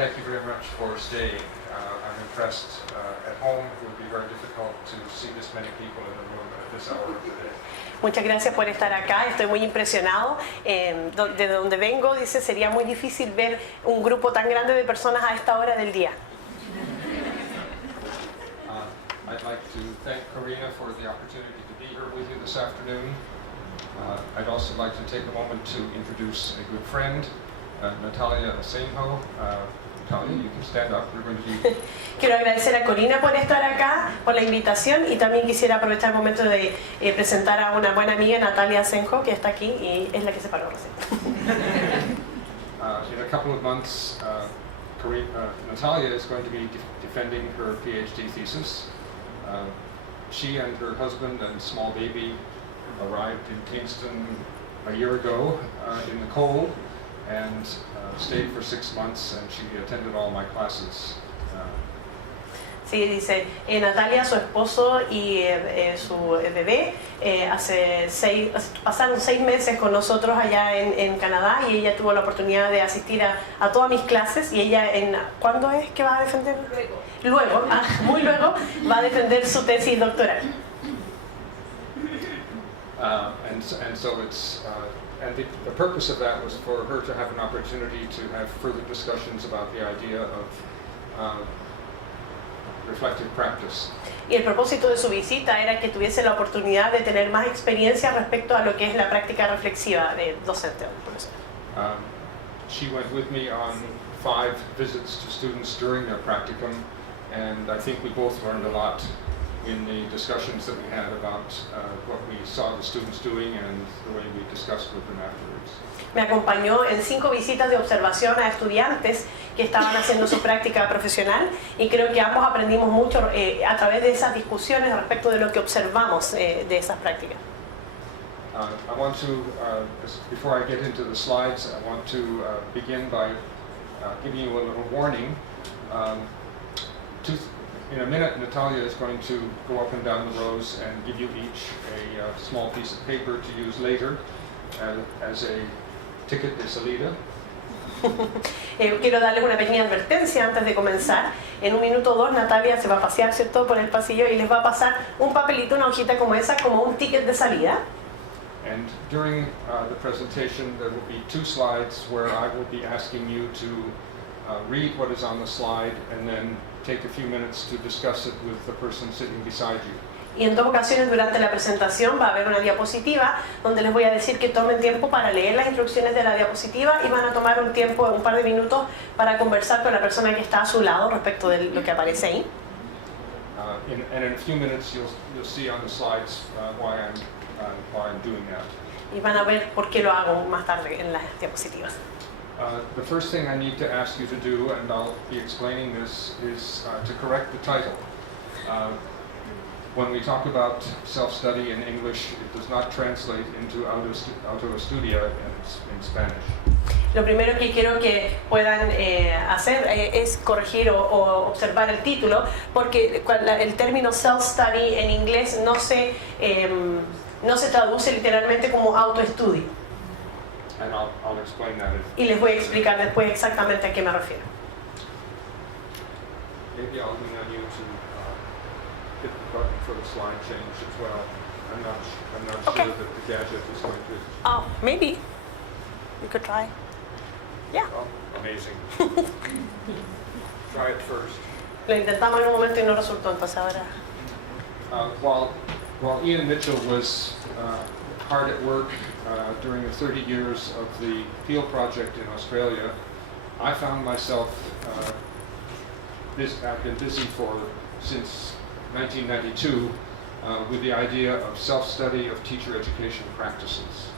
thank you very much for staying. I'm impressed. At home, it would be very difficult to see this many people in the room at this hour of the day. Muchas gracias por estar acá, estoy muy impresionado. De donde vengo, dice, sería muy difícil ver un grupo tan grande de personas a esta hora del día. I'd like to thank Karina for the opportunity to be here with you this afternoon. I'd also like to take a moment to introduce a good friend, Natalia Asenjo. Natalia, you can stand up. We're going to be... Quiero agradecer a Corina por estar acá, por la invitación, y también quisiera aprovechar el momento de presentar a una buena amiga, Natalia Asenjo, que está aquí y es la que se paró recién. In a couple of months, Natalia is going to be defending her PhD thesis. She and her husband and small baby arrived in Kingston a year ago in the cold and stayed for 6 months, and she attended all my classes. Sí, dice, Natalia, su esposo y su bebé pasaron 6 meses con nosotros allá en Canadá, y ella tuvo la oportunidad de asistir a todas mis clases, y ella, ¿cuándo es que va a defender? Luego, muy luego, va a defender su tesis doctoral. And the purpose of that was for her to have an opportunity to have further discussions about the idea of reflective practice. Y el propósito de su visita era que tuviese la oportunidad de tener más experiencia respecto a lo que es la práctica reflexiva de docente o profesor. She went with me on 5 visits to students during their practicum, and I think we both learned a lot in the discussions that we had about what we saw the students doing and the way we discussed with them afterwards. Me acompañó en 5 visitas de observación a estudiantes que estaban haciendo su práctica profesional, y creo que ambos aprendimos mucho a través de esas discusiones respecto de lo que observamos de esas prácticas. I want to, before I get into the slides, I want to begin by giving you a little warning. In a minute, Natalia is going to go up and down the rows and give you each a small piece of paper to use later as a ticket de salida. Quiero darles una pequeña advertencia antes de comenzar. En 1 minuto o 2 Natalia se va a pasear, ¿cierto?, por el pasillo, y les va a pasar un papelito, una hojita como esa, como un ticket de salida. And during the presentation there will be 2 slides where I will be asking you to read what is on the slide and then take a few minutes to discuss it with the person sitting beside you. Y en 2 ocasiones durante la presentación va a haber una diapositiva donde les voy a decir que tomen tiempo para leer las instrucciones de la diapositiva, y van a tomar un par de minutos para conversar con la persona que está a su lado respecto de lo que aparece ahí. And in a few minutes you'll see on the slides why I'm doing that. Y van a ver por qué lo hago más tarde en las diapositivas. The first thing I need to ask you to do, and I'll be explaining this, is to correct the title. When we talk about self-study in English, it does not translate into autoestudia in Spanish. Lo primero que quiero que puedan hacer es corregir o observar el título, porque el término self-study en inglés no se traduce literalmente como autoestudio. And I'll explain that. Y les voy a explicar después exactamente a qué me refiero. Maybe I'll lean on you to hit the button for the slide change as well. I'm not Okay. sure that the gadget is going to... Oh, maybe. You could try. Yeah. Oh, amazing. Try it first. Lo intentamos en un momento y no resultó, entonces ahora... While Ian Mitchell was hard at work during the 30 years of the Peel Project in Australia, I found myself I've been busy since 1992 with the idea of self-study of teacher education practices.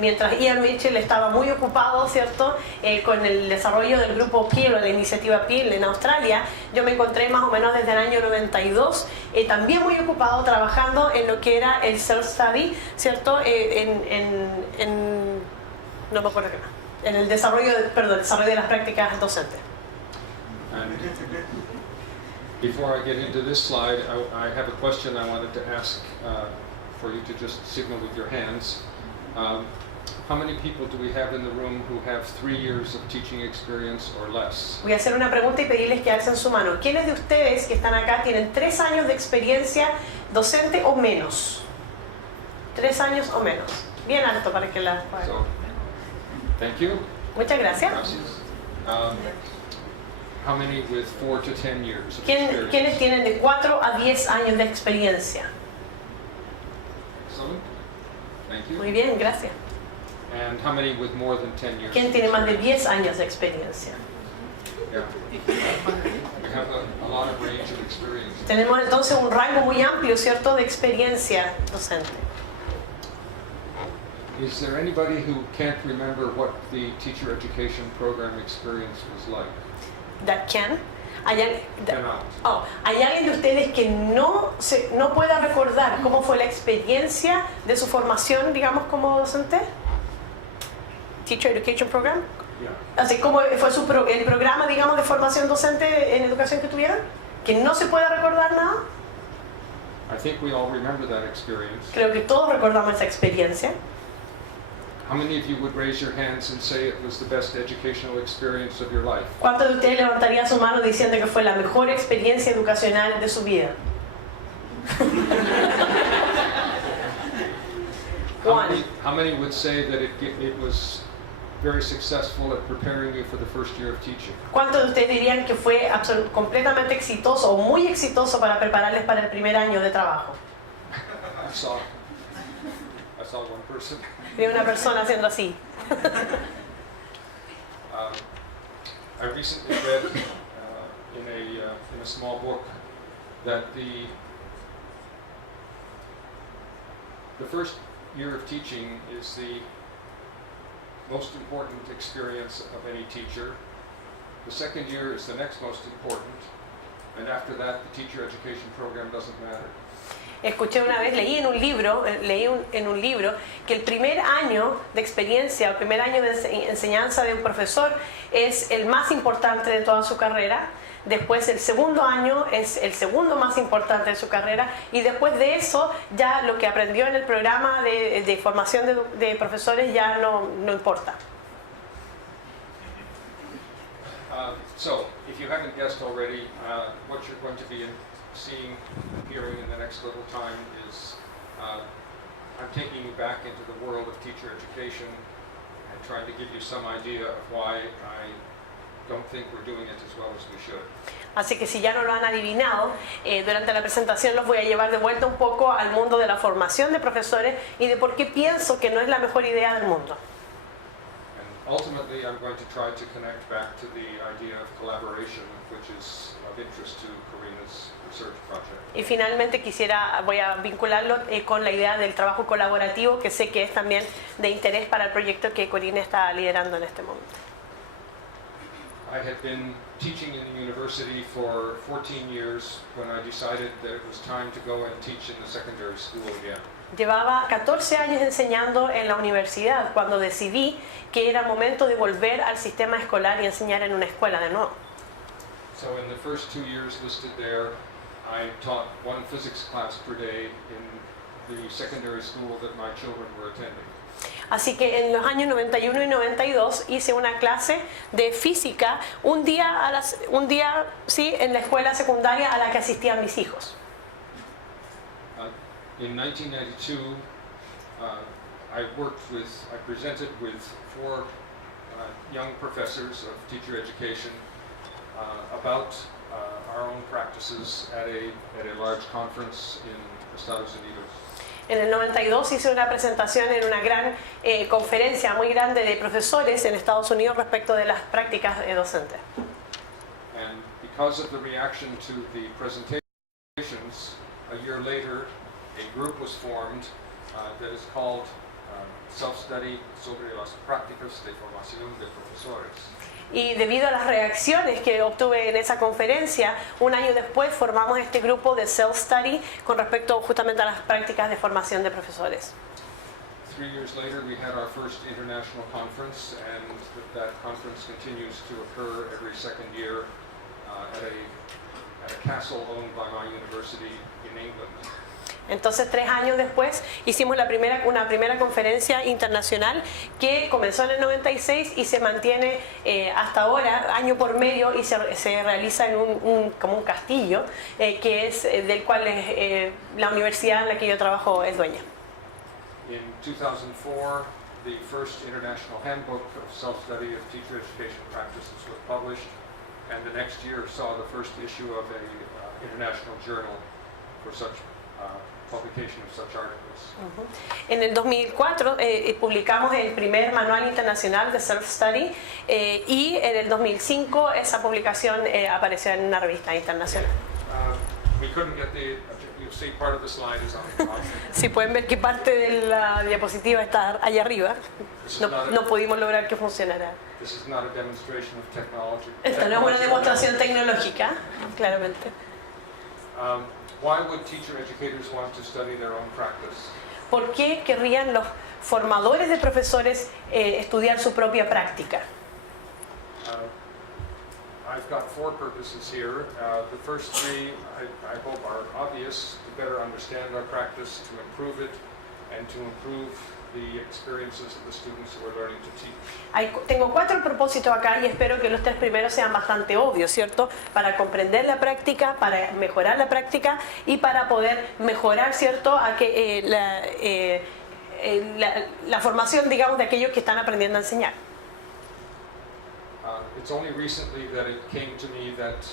Mientras Ian Mitchell estaba muy ocupado, ¿cierto?, con el desarrollo del grupo Peel o la iniciativa Peel en Australia, yo me encontré más o menos desde el año 92 también muy ocupado trabajando en lo que era el self-study, ¿cierto?, no me acuerdo qué más, en el desarrollo de las prácticas docentes. And before I get into this slide, I have a question I wanted to ask for you to just signal with your hands. How many people do we have in the room who have 3 years of teaching experience or less? Voy a hacer una pregunta y pedirles que alcen su mano. ¿Quiénes de ustedes que están acá tienen 3 años de experiencia docente o menos? 3 años o menos. Bien alto para que la puedan. So, thank you. Muchas gracias. Gracias. How many with 4 to 10 years of ¿Quiénes experience? tienen de 4 a 10 años de experiencia? Excellent. Thank you. Muy bien, gracias. And how many with more than 10 years? ¿Quién tiene más de 10 años de experiencia? Yeah. We have a lot of range of experience. Tenemos entonces un rango muy amplio, ¿cierto?, de experiencia docente. Is there anybody who can't remember what the teacher education program experience was like? That can. ¿Hay, Cannot. ¿Hay alguien de ustedes que no pueda recordar cómo fue la experiencia de su formación, digamos, como docente? Teacher Education Program. Yeah. Así como fue el programa, digamos, de formación docente en educación que tuvieron, que no se pueda recordar nada. I think we all remember that experience. Creo que todos recordamos esa experiencia. How many of you would raise your hands and say it was the best educational experience of your life? ¿Cuántos de ustedes levantarían su mano diciendo que fue la mejor experiencia educacional de su vida? How many would say that it was very successful at preparing you for the first year of teaching? ¿Cuántos de ustedes dirían que fue completamente exitoso o muy exitoso para prepararles para el primer año de trabajo? I saw one person. Vi una persona haciendo así. I recently read in a small book that the first year of teaching is the most important experience of any teacher. The second year is the next most important, and after that, the teacher education program doesn't matter. Escuché una vez, leí en un libro que el primer año de experiencia, el primer año de enseñanza de un profesor es el más importante de toda su carrera. Después el segundo año es el segundo más importante de su carrera y después de eso ya lo que aprendió en el programa de formación de profesores ya no importa. So, if you haven't guessed already, what you're going to be seeing, hearing in the next little time is I'm taking you back into the world of teacher education and trying to give you some idea of why I don't think we're doing it as well as we should. Así que si ya no lo han adivinado, durante la presentación los voy a llevar de vuelta un poco al mundo de la formación de profesores y de por qué pienso que no es la mejor idea del mundo. And ultimately I'm going to try to connect back to the idea of collaboration, which is of interest to Karina's research project. Y finalmente voy a vincularlo con la idea del trabajo colaborativo, que sé que es también de interés para el proyecto que Corina está liderando en este momento. I had been teaching in the university for 14 years when I decided that it was time to go and teach in the secondary school again. Llevaba 14 años enseñando en la universidad cuando decidí que era momento de volver al sistema escolar y enseñar en una escuela de nuevo. So in the first 2 years listed there, I taught one physics class per day in the secondary school that my children were attending. Así que en los años 91 y 92 hice una clase de física un día en la escuela secundaria a la que asistían mis hijos. In 1992, I presented with 4 young professors of teacher education about our own practices at a large conference in Estados Unidos. En el 92 hice una presentación en una gran conferencia muy grande de profesores en Estados Unidos respecto de las prácticas docentes. And because of the reaction to the presentations, a year later, a group was formed that is called Self-Study sobre las prácticas de formación de profesores. Y debido a las reacciones que obtuve en esa conferencia, un año después formamos este grupo de self-study con respecto justamente a las prácticas de formación de profesores. 3 years later, we had our first international conference, and that conference continues to occur every second year at a castle owned by my university in England. Entonces 3 años después hicimos una primera conferencia internacional que comenzó en el 96 y se mantiene hasta ahora, año por medio, y se realiza en como un castillo que es del cual la universidad en la que yo trabajo es dueña. In 2004, the first International Handbook of Self-Study of Teacher Education Practices was published, and the next year saw the first issue of a international journal for such publication of such articles. En el 2004 publicamos el primer manual internacional de self-study y en el 2005 esa publicación apareció en una revista internacional. We couldn't get you'll see part of the slide is on the top. Si pueden ver que parte de la diapositiva está allá arriba, no pudimos lograr que funcionara. This is not a demonstration of technology. Esta no es una demostración tecnológica, claramente. Why would teacher educators want to study their own practice? ¿Por qué querrían los formadores de profesores estudiar su propia práctica? I've got 4 purposes here. The first 3, I hope, are obvious: to better understand our practice, to improve it, and to improve the experiences of the students who are learning to teach. Tengo 4 propósitos acá y espero que los 3 primeros sean bastante obvios, ¿cierto? Para comprender la práctica, para mejorar la práctica y para poder mejorar, ¿cierto? A que la formación, digamos, de aquellos que están aprendiendo a enseñar. It's only recently that it came to me that,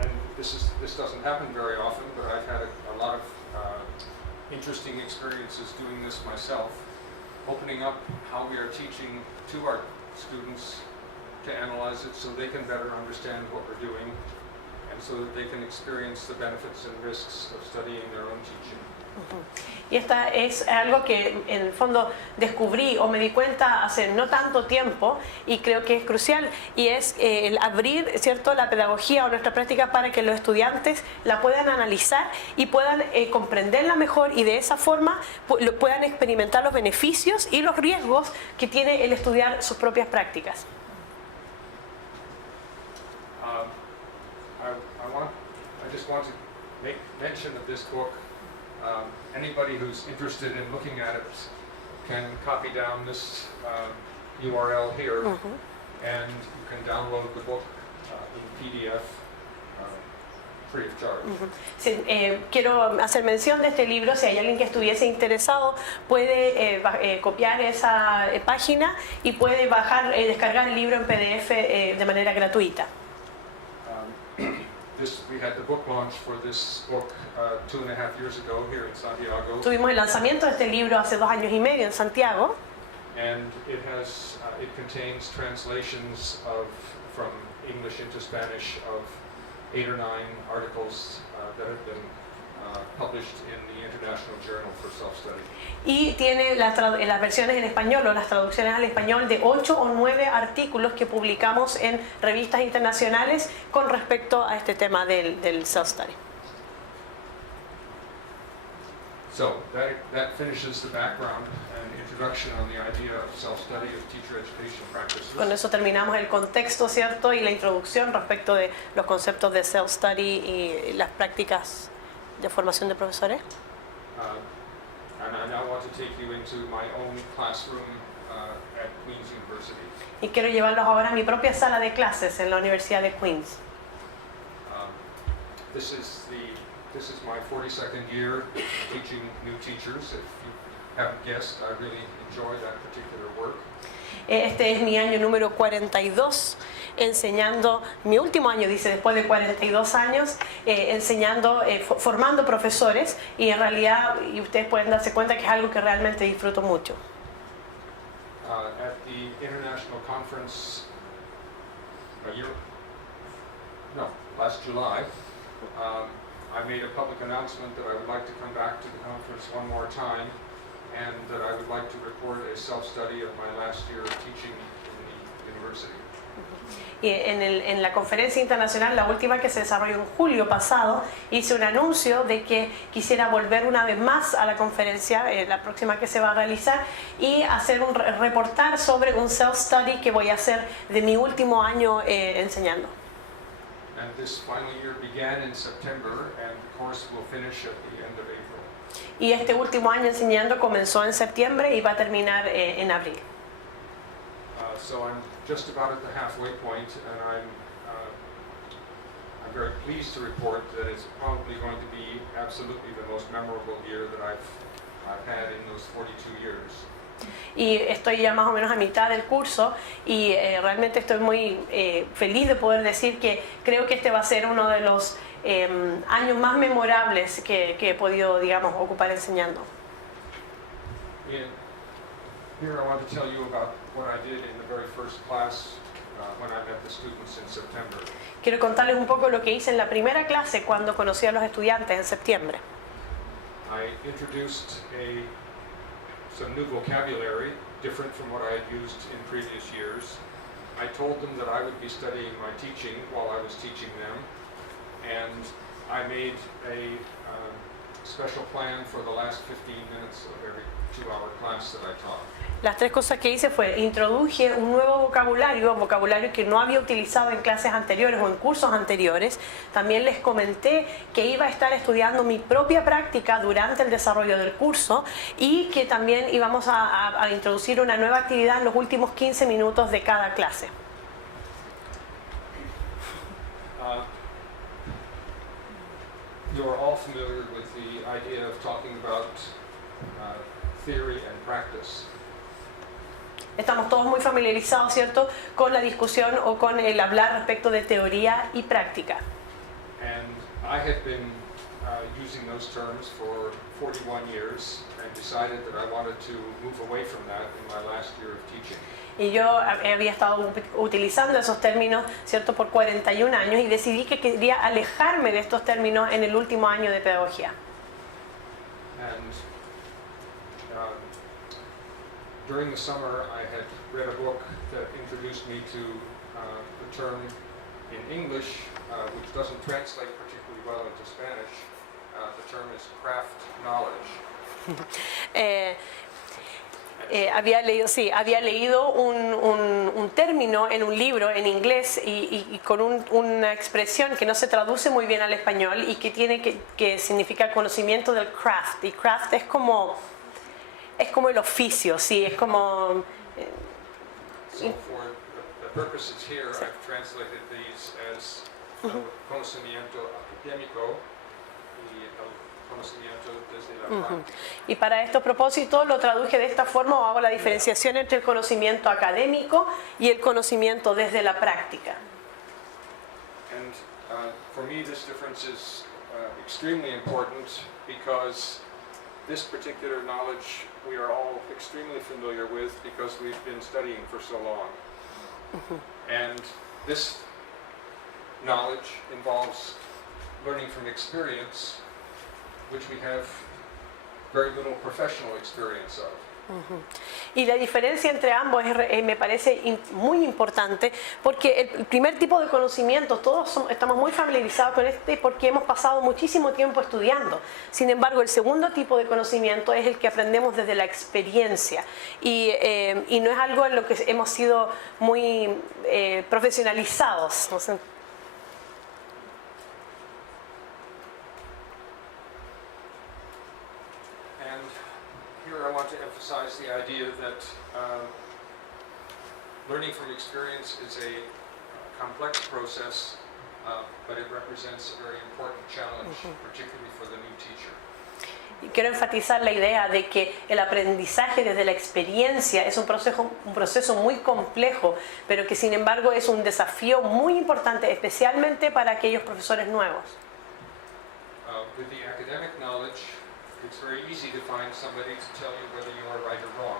and this doesn't happen very often, but I've had a lot of interesting experiences doing this myself, opening up how we are teaching to our students to analyze it so they can better understand what we're doing and so that they can experience the benefits and risks of studying their own teaching. Y esta es algo que en el fondo descubrí o me di cuenta hace no tanto tiempo y creo que es crucial, y es el abrir, ¿cierto?, la pedagogía o nuestra práctica para que los estudiantes la puedan analizar y puedan comprenderla mejor, y de esa forma puedan experimentar los beneficios y los riesgos que tiene el estudiar sus propias prácticas. I just want to make mention of this book. Anybody who's interested in looking at it can copy down this URL here, and you can download the book in PDF free of charge. Sí, quiero hacer mención de este libro. Si hay alguien que estuviese interesado, puede copiar esa página y puede descargar el libro en PDF de manera gratuita. We had the book launch for this book 2.5 years ago here in Santiago. Tuvimos el lanzamiento de este libro hace 2 años y medio en Santiago. And it contains translations from English into Spanish of 8 or 9 articles that have been published in the International Journal for Self-Study. Y tiene las versiones en español o las traducciones al español de 8 o 9 artículos que publicamos en revistas internacionales con respecto a este tema del self-study. So that finishes the background and introduction on the idea of self-study of teacher education practices. Con eso terminamos el contexto, ¿cierto?, y la introducción respecto de los conceptos de self-study y las prácticas de formación de profesores. And I now want to take you into my own classroom at Queen's University. Y quiero llevarlos ahora a mi propia sala de clases en la Universidad de Queens. This is my 42nd year teaching new teachers. If you haven't guessed, I really enjoy that particular work. Este es mi año número 42 enseñando, mi último año, dice, después de 42 años, enseñando, formando profesores, y en realidad, y ustedes pueden darse cuenta que es algo que realmente disfruto mucho. At the International Conference last July, I made a public announcement that I would like to come back to the conference one more time, and that I would like to report a self-study of my last year of teaching in the university. Y en la conferencia internacional, la última que se desarrolló en julio pasado, hice un anuncio de que quisiera volver una vez más a la conferencia, la próxima que se va a realizar, y hacer reportar sobre un self-study que voy a hacer de mi último año enseñando. And this final year began in September, and the course will finish at the end of April. Y este último año enseñando comenzó en septiembre y va a terminar en abril. So I'm just about at the halfway point, and I'm very pleased to report that it's probably going to be absolutely the most memorable year that I've had in those 42 years. Y estoy ya más o menos a mitad del curso y realmente estoy muy feliz de poder decir que creo que este va a ser uno de los años más memorables que he podido, digamos, ocupar enseñando. And here I want to tell you about what I did in the very first class when I met the students in September. Quiero contarles un poco lo que hice en la primera clase cuando conocí a los estudiantes en septiembre. I introduced some new vocabulary, different from what I had used in previous years. I told them that I would be studying my teaching while I was teaching them, and I made a special plan for the last 15 minutes of every 2-hour class that I taught. Las tres cosas que hice fue introduje un nuevo vocabulario que no había utilizado en clases anteriores o en cursos anteriores. También les comenté que iba a estar estudiando mi propia práctica durante el desarrollo del curso y que también íbamos a introducir una nueva actividad en los últimos 15 minutos de cada clase. You're all familiar with the idea of talking about theory and practice. Estamos todos muy familiarizados, ¿cierto?, con la discusión o con el hablar respecto de teoría y práctica. And I had been using those terms for 41 years and decided that I wanted to move away from that in my last year of teaching. Y yo había estado utilizando esos términos, ¿cierto?, por 41 años y decidí que quería alejarme de estos términos en el último año de pedagogía. And during the summer, I had read a book that introduced me to the term in English, which doesn't translate particularly well into Spanish. The term is craft knowledge. Había leído un término en un libro en inglés y con una expresión que no se traduce muy bien al español y que tiene que significar conocimiento del craft. Y craft es como el oficio, sí, es como... So for the purposes here, I've translated these as conocimiento académico y el conocimiento desde la práctica. Y para estos propósitos lo traduje de esta forma o hago la diferenciación entre el conocimiento académico y el conocimiento desde la práctica. And for me, this difference is extremely important because this particular knowledge we are all extremely familiar with because we've been studying for so long. And this knowledge involves learning from experience, which we have very little professional experience of. Y la diferencia entre ambos me parece muy importante porque el primer tipo de conocimiento, estamos muy familiarizados con este porque hemos pasado muchísimo tiempo estudiando. Sin embargo, el segundo tipo de conocimiento es el que aprendemos desde la experiencia y no es algo en lo que hemos sido muy profesionalizados. No sé. Here I want to emphasize the idea that learning from experience is a complex process, but it represents a very important challenge, particularly for the new teacher. Y quiero enfatizar la idea de que el aprendizaje desde la experiencia es un proceso muy complejo, pero que sin embargo es un desafío muy importante, especialmente para aquellos profesores nuevos. With the academic knowledge, it's very easy to find somebody to tell you whether you are right or wrong.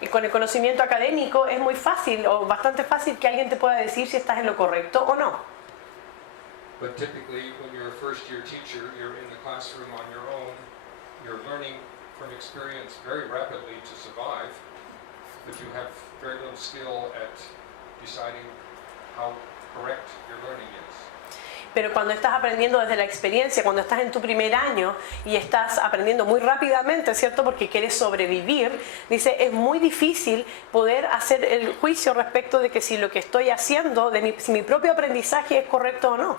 Y con el conocimiento académico es muy fácil o bastante fácil que alguien te pueda decir si estás en lo correcto o no. But typically, when you're a first-year teacher, you're in the classroom on your own. You're learning from experience very rapidly to survive, but you have very little skill at deciding how correct your learning is. Pero cuando estás aprendiendo desde la experiencia, cuando estás en tu primer año y estás aprendiendo muy rápidamente, ¿cierto? Porque quieres sobrevivir, dice, es muy difícil poder hacer el juicio respecto de que si lo que estoy haciendo, si mi propio aprendizaje es correcto o no.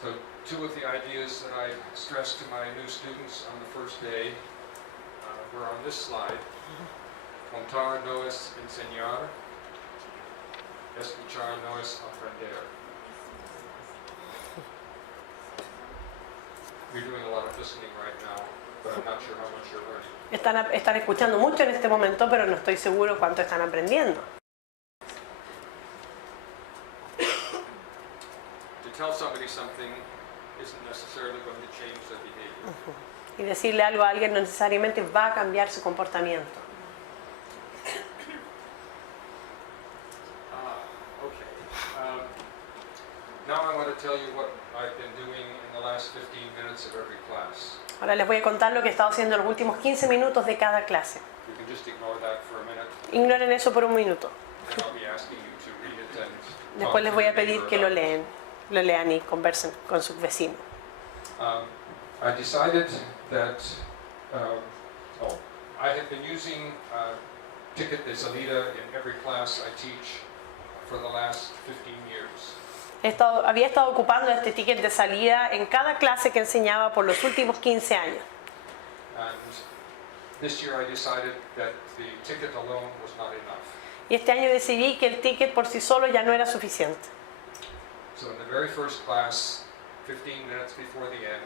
So two of the ideas that I stressed to my new students on the first day were on this slide. Contar no es enseñar, escuchar no es aprender. You're doing a lot of listening right now, but I'm not sure how much you're learning. Están escuchando mucho en este momento, pero no estoy seguro cuánto están aprendiendo. To tell somebody something isn't necessarily going to change their behavior. Y decirle algo a alguien no necesariamente va a cambiar su comportamiento. Okay. Now I want to tell you what I've been doing in the last 15 minutes of every class. Ahora les voy a contar lo que he estado haciendo en los últimos 15 minutos de cada clase. You can just ignore that for a minute, Ignoren eso por un minuto. and I'll be asking you to read it and talk Después les to voy your a pedir neighbor que lo about it. lean y conversen con sus vecinos. I decided that I have been using ticket de salida in every class I teach for the last 15 years. Había estado ocupando este ticket de salida en cada clase que enseñaba por los últimos 15 años. And this year I decided that the ticket alone was not enough. Y este año decidí que el ticket por sí solo ya no era suficiente. So in the very first class, 15 minutes before the end,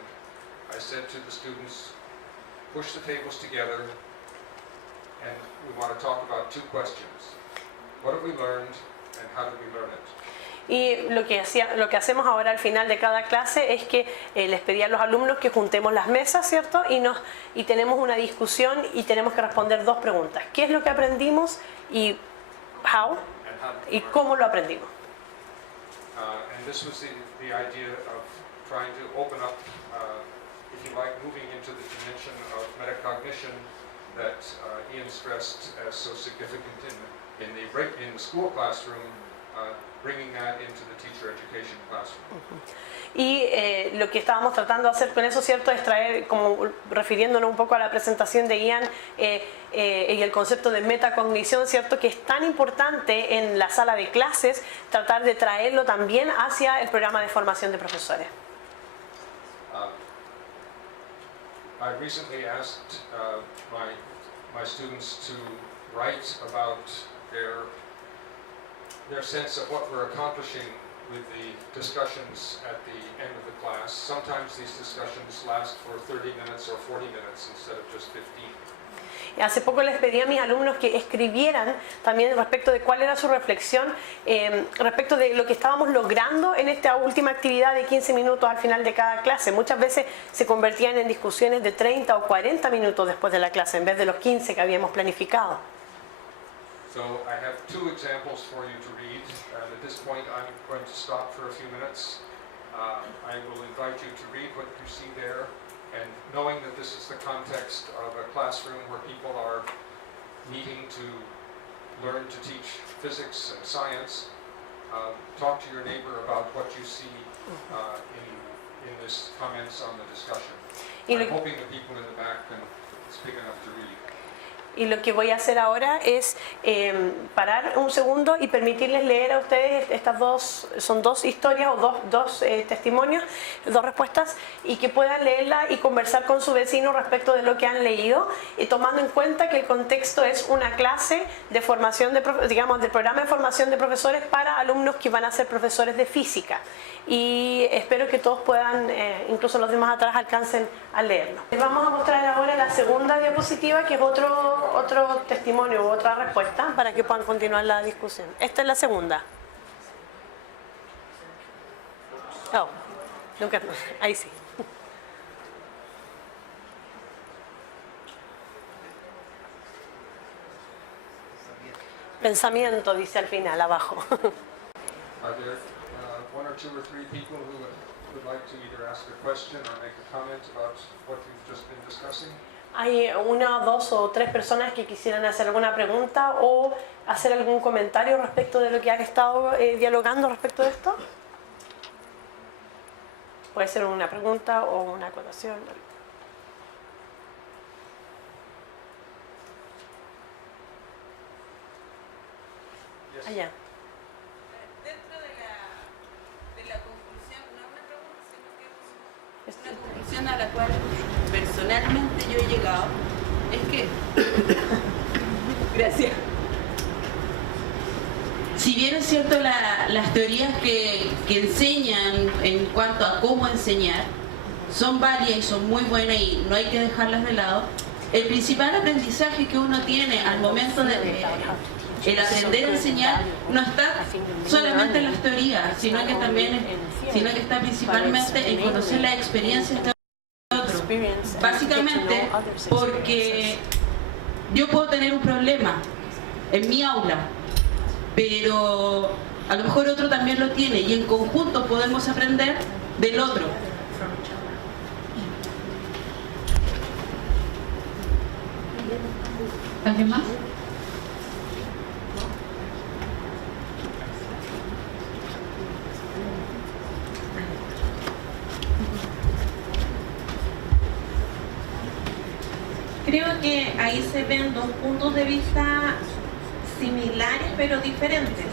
I said to the students, push the tables together, and we want to talk about two questions. What have we learned, and how did we learn it? Y lo que hacemos ahora al final de cada clase es que les pedí a los alumnos que juntemos las mesas, ¿cierto? Y tenemos una discusión y tenemos que responder dos preguntas. ¿Qué es lo que aprendimos? Y how, And how did we y learn it? cómo lo aprendimos. And this was the idea of trying to open up, if you like, moving into the dimension of metacognition that Ian stressed as so significant in the school classroom, bringing that into the teacher education classroom. Y lo que estábamos tratando de hacer con eso, ¿cierto? Es traer, como refiriéndonos un poco a la presentación de Ian y el concepto de metacognición, ¿cierto? Que es tan importante en la sala de clases, tratar de traerlo también hacia el programa de formación de profesores. I recently asked my students to write about their sense of what we're accomplishing with the discussions at the end of the class. Sometimes these discussions last for 30 minutes or 40 minutes instead of just 15. Y hace poco les pedí a mis alumnos que escribieran también respecto de cuál era su reflexión respecto de lo que estábamos logrando en esta última actividad de 15 minutos al final de cada clase. Muchas veces se convertían en discusiones de 30 o 40 minutos después de la clase en vez de los 15 que habíamos planificado. So I have two examples for you to read, and at this point I'm going to stop for a few minutes. I will invite you to read what you see there, and knowing that this is the context of a classroom where people are needing to learn to teach physics and science, talk to your neighbor about what you see in this comments on the discussion. I'm hoping the people in the back can speak enough to read. Y lo que voy a hacer ahora es parar un segundo y permitirles leer a ustedes son dos historias o dos testimonios, dos respuestas, y que puedan leerla y conversar con su vecino respecto de lo que han leído, tomando en cuenta que el contexto es una clase de formación del programa de formación de profesores para alumnos que van a ser profesores de física. Y espero que todos puedan, incluso los demás atrás, alcancen a leerlo. Les vamos a mostrar ahora la segunda diapositiva, que es otro testimonio u otra respuesta para que puedan continuar la discusión. Esta es la segunda. Oh, nunca, ahí sí. Pensamiento, dice al final, abajo. Are there one or two or three people who would like to either ask a question or make a comment about what we've just been discussing? ¿Hay una, dos o tres personas que quisieran hacer alguna pregunta o hacer algún comentario respecto de lo que han estado dialogando respecto de esto? Puede ser una pregunta o una acotación. Allá. Dentro de la conclusión, no es una pregunta, sino que es una conclusión a la cual personalmente yo he llegado, es que, gracias, si bien es cierto las teorías que enseñan en cuanto a cómo enseñar son válidas y son muy buenas y no hay que dejarlas de lado, el principal aprendizaje que uno tiene al momento de el aprender a enseñar no está solamente en las teorías, sino que está principalmente en conocer las experiencias de otros. Básicamente porque yo puedo tener un problema en mi aula, pero a lo mejor otro también lo tiene y en conjunto podemos aprender del otro. ¿Alguien más? Creo que ahí se ven dos puntos de vista similares pero diferentes,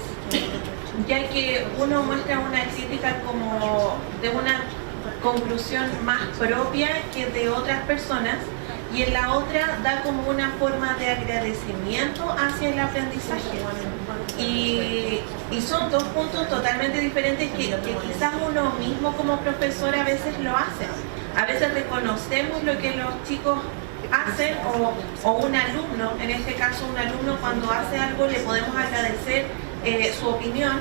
ya que uno muestra una crítica como de una conclusión más propia que de otras personas y en la otra da como una forma de agradecimiento hacia el aprendizaje. Y son dos puntos totalmente diferentes que quizás uno mismo como profesor a veces lo hace. A veces reconocemos lo que los chicos hacen o un alumno, en este caso un alumno cuando hace algo le podemos agradecer su opinión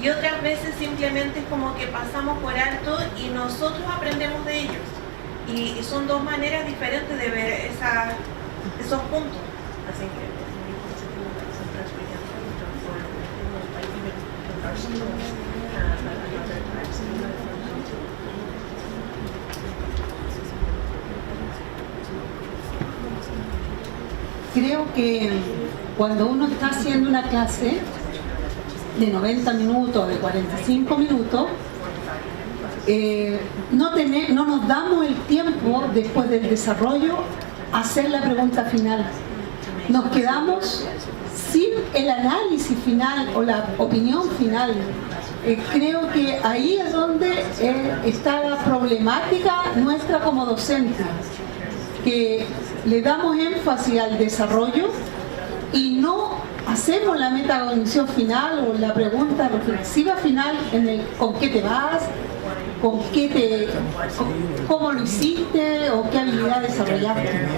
y otras veces simplemente es como que pasamos por alto y nosotros aprendemos de ellos y son dos maneras diferentes de ver esos puntos. Creo que cuando uno está haciendo una clase de 90 minutos, de 45 minutos, no nos damos el tiempo después del desarrollo a hacer la pregunta final. Nos quedamos sin el análisis final o la opinión final. Creo que ahí es donde está la problemática nuestra como docentes, que le damos énfasis al desarrollo y no hacemos la metacognición final o la pregunta reflexiva final en el con qué te vas, cómo lo hiciste o qué habilidad desarrollaste.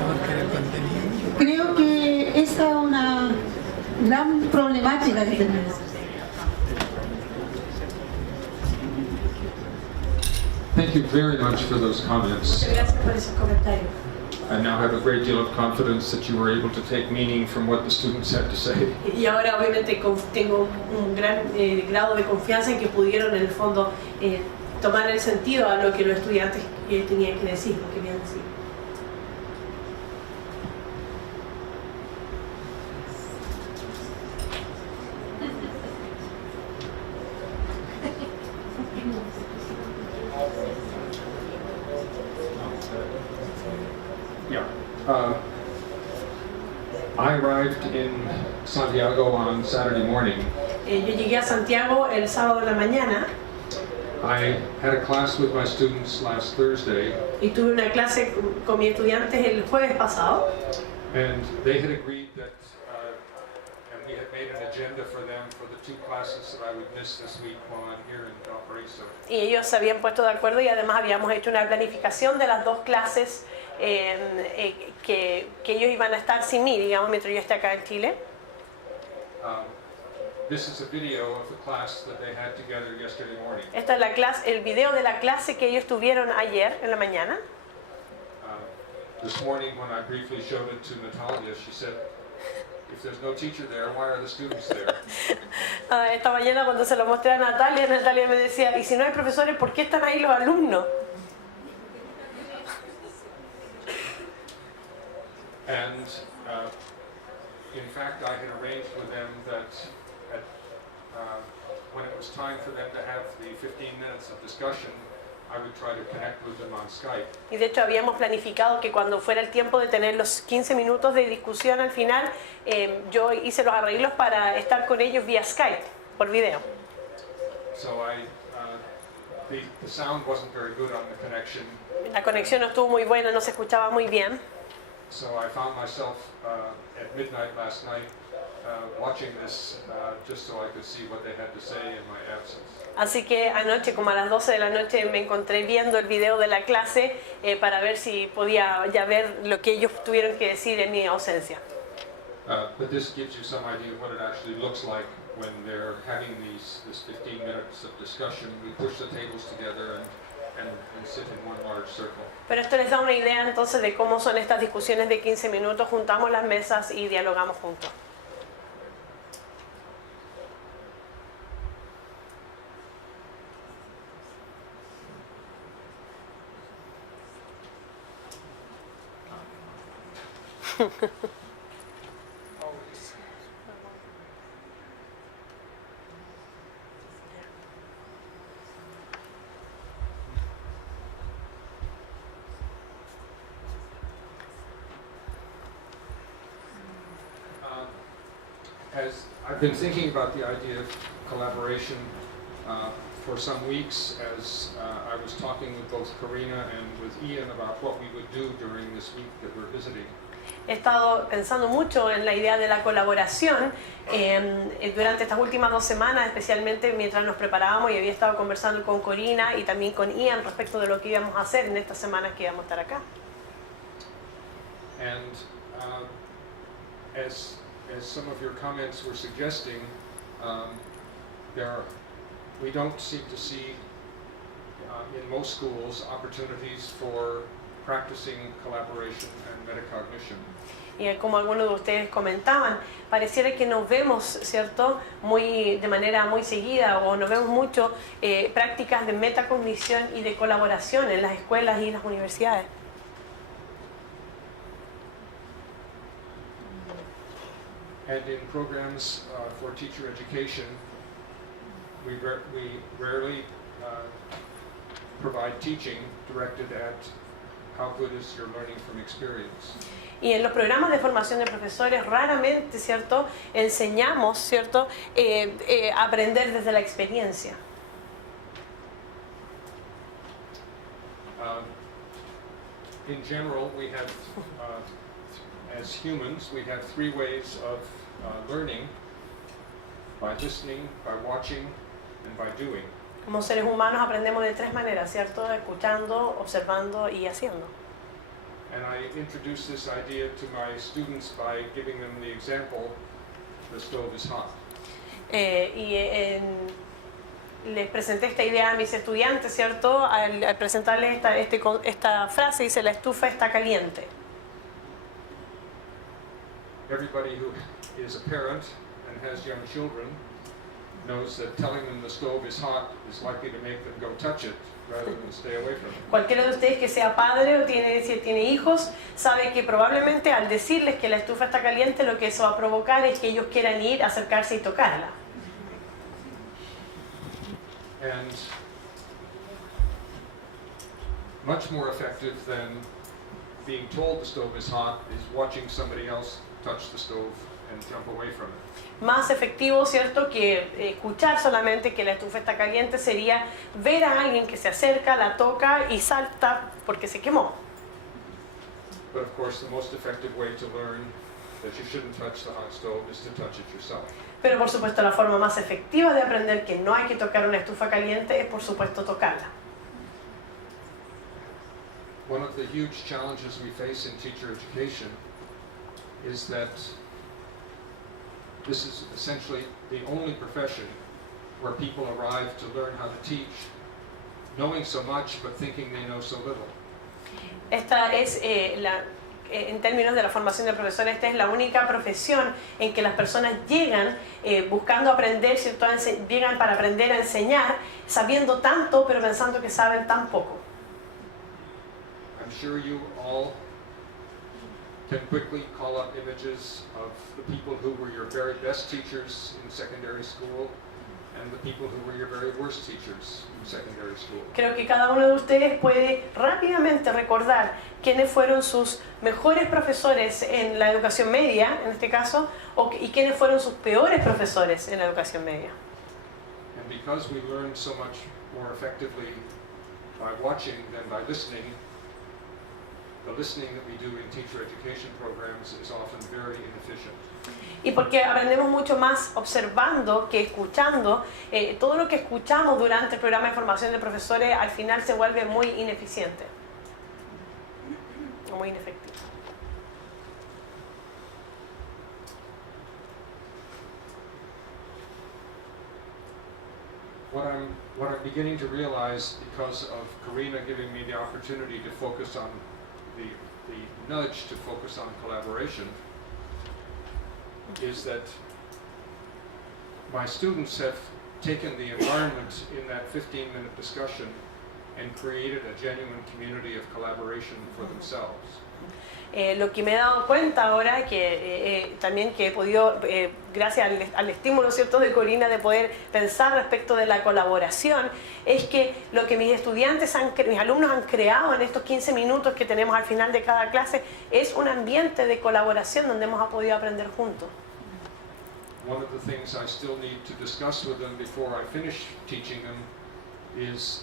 Creo que esa es una gran problemática que tenemos. Thank you very much for those comments. Muchas gracias por esos comentarios. I now have a great deal of confidence that you were able to take meaning from what the students had to say. Y ahora obviamente tengo un gran grado de confianza en que pudieron en el fondo tomar el sentido a lo que los estudiantes tenían que decir, lo querían decir. Yeah. I arrived in Santiago on Saturday morning. Yo llegué a Santiago el sábado de la mañana I had a class with my students last Thursday, y tuve una clase con mis estudiantes el jueves pasado and they had agreed that, and we had made an agenda for them for the two classes that I would miss this week while I'm here in Valparaiso. y ellos se habían puesto de acuerdo y además habíamos hecho una planificación de las dos clases que ellos iban a estar sin mí, digamos, mientras yo esté acá en Chile. This is a video of the class that they had together yesterday morning. Esta es la clase, el video de la clase que ellos tuvieron ayer en la mañana. This morning when I briefly showed it to Natalia, she said, if there's no teacher there, why are the students there? Esta mañana cuando se lo mostré a Natalia, Natalia me decía, y si no hay profesores, ¿por qué están ahí los alumnos? And in fact, I had arranged with them that when it was time for them to have the 15 minutes of discussion, I would try to connect with them on Skype. Y de hecho habíamos planificado que cuando fuera el tiempo de tener los 15 minutos de discusión al final, yo hice los arreglos para estar con ellos vía Skype, por video. So the sound wasn't very good on the connection. La conexión no estuvo muy buena, no se escuchaba muy bien. So I found myself at midnight last night watching this just so I could see what they had to say in my absence. Así que anoche, como a las 12 de la noche, me encontré viendo el video de la clase para ver si podía ya ver lo que ellos tuvieron que decir en mi ausencia. But this gives you some idea of what it actually looks like when they're having this 15 minutes of discussion. We push the tables together and sit in one large circle. Pero esto les da una idea entonces de cómo son estas discusiones de 15 minutos. Juntamos las mesas y dialogamos juntos. As I've been thinking about the idea of collaboration for some weeks, as I was talking with both Karina and with Ian about what we would do during this week that we're visiting. He estado pensando mucho en la idea de la colaboración durante estas últimas 2 semanas, especialmente mientras nos preparábamos, y había estado conversando con Corina y también con Ian respecto de lo que íbamos a hacer en estas semanas que íbamos a estar acá. And as some of your comments were suggesting, we don't seem to see in most schools opportunities for practicing collaboration and metacognition. Y como algunos de ustedes comentaban, pareciera que nos vemos, ¿cierto?, de manera muy seguida, o nos vemos mucho prácticas de metacognición y de colaboración en las escuelas y las universidades. And in programs for teacher education, we rarely provide teaching directed at how good is your learning from experience. Y en los programas de formación de profesores raramente, ¿cierto?, enseñamos, ¿cierto?, aprender desde la experiencia. In general, we have, as humans, we have 3 ways of learning: by listening, by watching, and by doing. Como seres humanos aprendemos de 3 maneras, ¿cierto?, escuchando, observando y haciendo. And I introduced this idea to my students by giving them the example, the stove is hot. Les presenté esta idea a mis estudiantes, ¿cierto?, al presentarles esta frase, dice: la estufa está caliente. Everybody who is a parent and has young children knows that telling them the stove is hot is likely to make them go touch it rather than stay away from it. Cualquiera de ustedes que sea padre o si tiene hijos sabe que probablemente al decirles que la estufa está caliente, lo que eso va a provocar es que ellos quieran ir, acercarse y tocarla. And much more effective than being told the stove is hot is watching somebody else touch the stove and jump away from it. Más efectivo, ¿cierto?, que escuchar solamente que la estufa está caliente sería ver a alguien que se acerca, la toca y salta porque se quemó. But of course, the most effective way to learn that you shouldn't touch the hot stove is to touch it yourself. Pero por supuesto la forma más efectiva de aprender que no hay que tocar una estufa caliente es por supuesto tocarla. One of the huge challenges we face in teacher education is that this is essentially the only profession where people arrive to learn how to teach, knowing so much but thinking they know so little. Esta es en términos de la formación de profesores, esta es la única profesión en que las personas llegan buscando aprender, ¿cierto?, llegan para aprender a enseñar, sabiendo tanto pero pensando que saben tan poco. I'm sure you all can quickly call up images of the people who were your very best teachers in secondary school and the people who were your very worst teachers in secondary school. Creo que cada uno de ustedes puede rápidamente recordar quiénes fueron sus mejores profesores en la educación media, en este caso, y quiénes fueron sus peores profesores en la educación media. And because we learn so much more effectively by watching than by listening, the listening that we do in teacher education programs is often very inefficient. Y porque aprendemos mucho más observando que escuchando, todo lo que escuchamos durante el programa de formación de profesores al final se vuelve muy ineficiente o muy inefectivo. What I'm beginning to realize, because of Karina giving me the opportunity to focus on the nudge to focus on collaboration, is that my students have taken the environment in that 15-minute discussion and created a genuine community of collaboration for themselves. Lo que me he dado cuenta ahora, que también que he podido, gracias al estímulo, ¿cierto?, de Corina, de poder pensar respecto de la colaboración, es que lo que mis alumnos han creado en estos 15 minutos que tenemos al final de cada clase es un ambiente de colaboración donde hemos podido aprender juntos. One of the things I still need to discuss with them before I finish teaching them is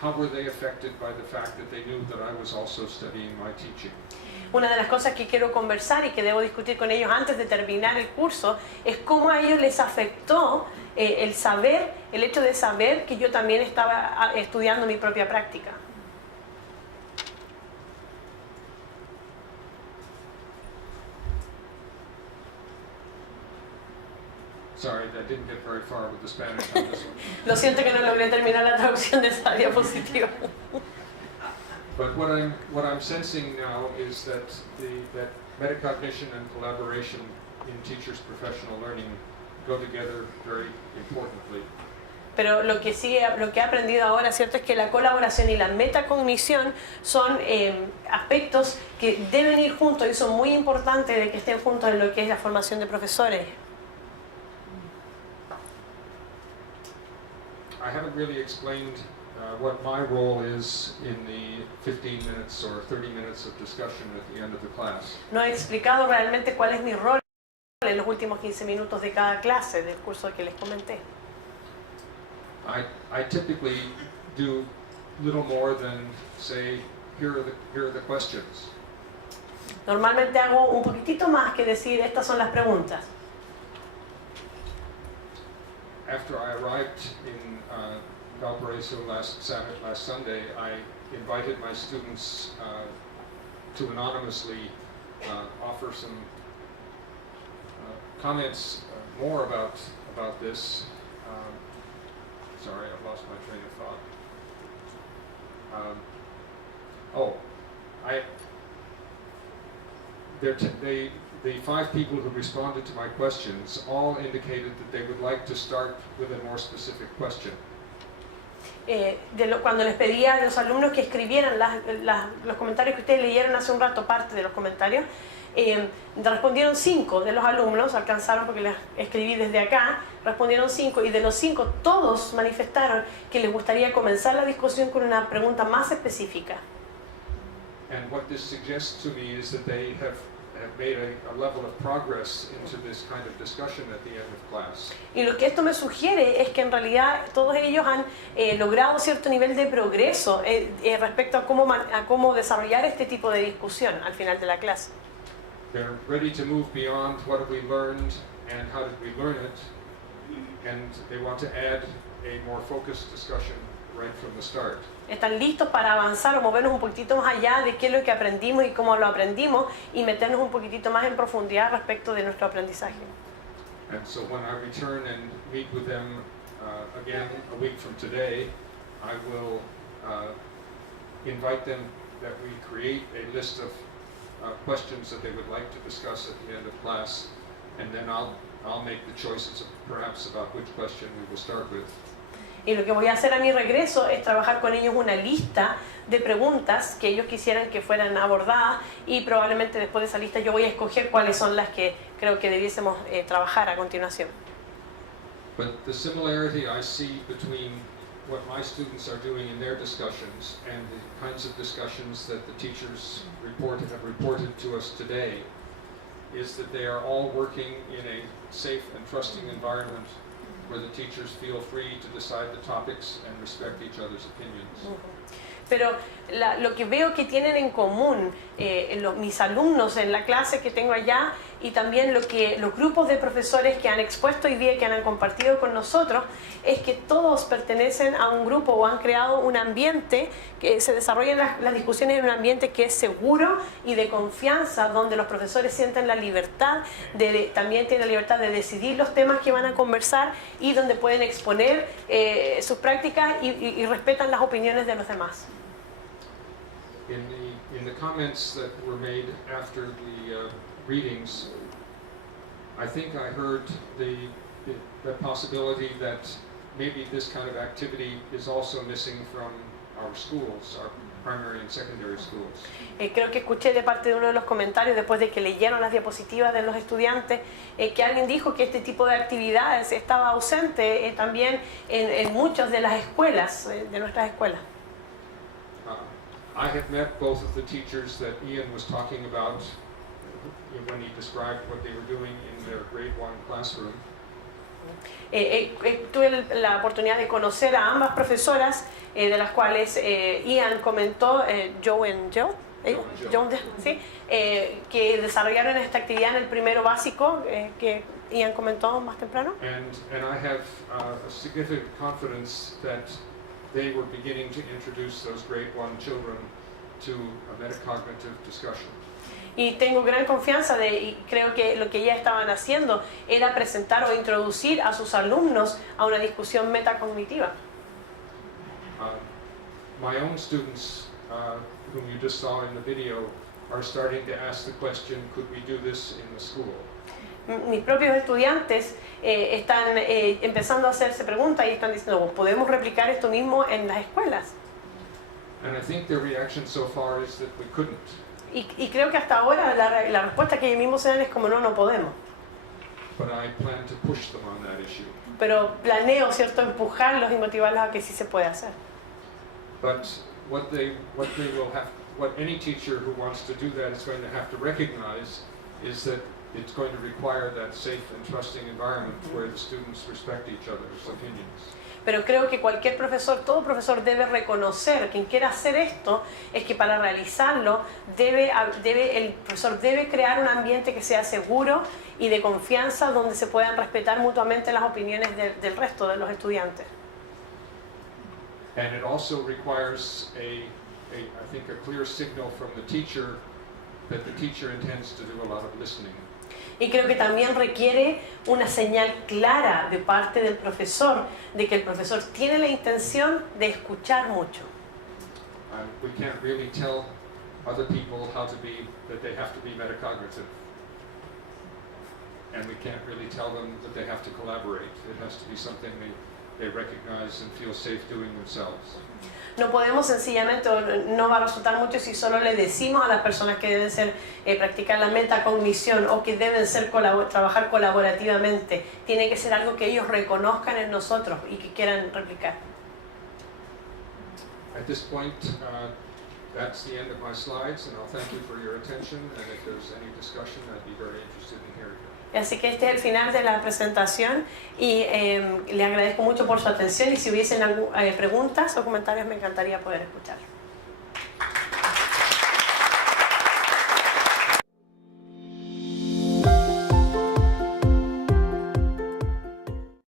how were they affected by the fact that they knew that I was also studying my teaching. Una de las cosas que quiero conversar y que debo discutir con ellos antes de terminar el curso es cómo a ellos les afectó el hecho de saber que yo también estaba estudiando mi propia práctica. Sorry, I didn't get very far with the Spanish on this one. Lo siento que no logré terminar la traducción de esa diapositiva. But what I'm sensing now is that that metacognition and collaboration in teachers' professional learning go together very importantly. Pero lo que he aprendido ahora, cierto, es que la colaboración y la metacognición son aspectos que deben ir juntos y son muy importantes de que estén juntos en lo que es la formación de profesores. I haven't really explained what my role is in the 15 minutes or 30 minutes of discussion at the end of the class. No he explicado realmente cuál es mi rol en los últimos 15 minutos de cada clase del curso que les comenté. I typically do little more than say, here are the questions. Normalmente hago un poquitito más que decir, estas son las preguntas. After I arrived in Valparaiso last Sunday, I invited my students to anonymously offer some comments more about this. Sorry, I've lost my train of thought. The 5 people who responded to my questions all indicated that they would like to start with a more specific question. Cuando les pedía a los alumnos que escribieran los comentarios que ustedes leyeron hace un rato, parte de los comentarios, respondieron 5 de los alumnos, alcanzaron porque les escribí desde acá, respondieron 5 y de los 5 todos manifestaron que les gustaría comenzar la discusión con una pregunta más específica. And what this suggests to me is that they have made a level of progress into this kind of discussion at the end of class. Y lo que esto me sugiere es que en realidad todos ellos han logrado cierto nivel de progreso respecto a cómo desarrollar este tipo de discusión al final de la clase. They're ready to move beyond what have we learned and how did we learn it, and they want to add a more focused discussion right from the start. Están listos para avanzar o movernos un poquitito más allá de qué es lo que aprendimos y cómo lo aprendimos y meternos un poquitito más en profundidad respecto de nuestro aprendizaje. And so when I return and meet with them again a week from today, I will invite them that we create a list of questions that they would like to discuss at the end of class, and then I'll make the choices perhaps about which question we will start with. Y lo que voy a hacer a mi regreso es trabajar con ellos una lista de preguntas que ellos quisieran que fueran abordadas y probablemente después de esa lista yo voy a escoger cuáles son las que creo que debiésemos trabajar a continuación. But the similarity I see between what my students are doing in their discussions and the kinds of discussions that the teachers have reported to us today is that they are all working in a safe and trusting environment where the teachers feel free to decide the topics and respect each other's opinions. Pero lo que veo que tienen en común mis alumnos en la clase que tengo allá y también los grupos de profesores que han expuesto hoy día, que han compartido con nosotros, es que todos pertenecen a un grupo o han creado un ambiente que se desarrollan las discusiones en un ambiente que es seguro y de confianza, donde los profesores sienten la libertad, también tienen la libertad de decidir los temas que van a conversar y donde pueden exponer sus prácticas y respetan las opiniones de los demás. In the comments that were made after the readings, I think I heard the possibility that maybe this kind of activity is also missing from our schools, our primary and secondary schools. Creo que escuché de parte de uno de los comentarios después de que leyeron las diapositivas de los estudiantes que alguien dijo que este tipo de actividades estaba ausente también en muchas de las escuelas, de nuestras escuelas. I have met both of the teachers that Ian was talking about when he described what they were doing in their grade 1 classroom. Tuve la oportunidad de conocer a ambas profesoras, de las cuales Ian comentó, ¿sí? Que desarrollaron esta actividad en el primero básico, que Ian comentó más temprano. And I have a significant confidence that they were beginning to introduce those grade 1 children to a metacognitive discussion. Y tengo gran confianza y creo que lo que ya estaban haciendo era presentar o introducir a sus alumnos a una discusión metacognitiva. My own students, whom you just saw in the video, are starting to ask the question, could we do this in the school? Mis propios estudiantes están empezando a hacerse preguntas y están diciendo, ¿podemos replicar esto mismo en las escuelas? And I think their reaction so far is that we couldn't. Y creo que hasta ahora la respuesta que ellos mismos se dan es como no podemos. But I plan to push them on that issue. Pero planeo, ¿cierto?, empujarlos y motivarlos a que sí se puede hacer. But what any teacher who wants to do that is going to have to recognize is that it's going to require that safe and trusting environment where the students respect each other's opinions. Pero creo que cualquier profesor, todo profesor debe reconocer, quien quiera hacer esto, es que para realizarlo el profesor debe crear un ambiente que sea seguro y de confianza donde se puedan respetar mutuamente las opiniones del resto de los estudiantes. And it also requires I think a clear signal from the teacher that the teacher intends to do a lot of listening. Y creo que también requiere una señal clara de parte del profesor, de que el profesor tiene la intención de escuchar mucho. We can't really tell other people that they have to be metacognitive. And we can't really tell them that they have to collaborate. It has to be something they recognize and feel safe doing themselves. No podemos sencillamente, no va a resultar mucho si solo le decimos a las personas que deben practicar la metacognición o que deben trabajar colaborativamente. Tiene que ser algo que ellos reconozcan en nosotros y que quieran replicar. At this point, that's the end of my slides, and I'll thank you for your attention. And if there's any discussion, I'd be very interested in hearing it. Así que este es el final de la presentación y le agradezco mucho por su atención y si hubiesen preguntas o comentarios me encantaría poder escuchar.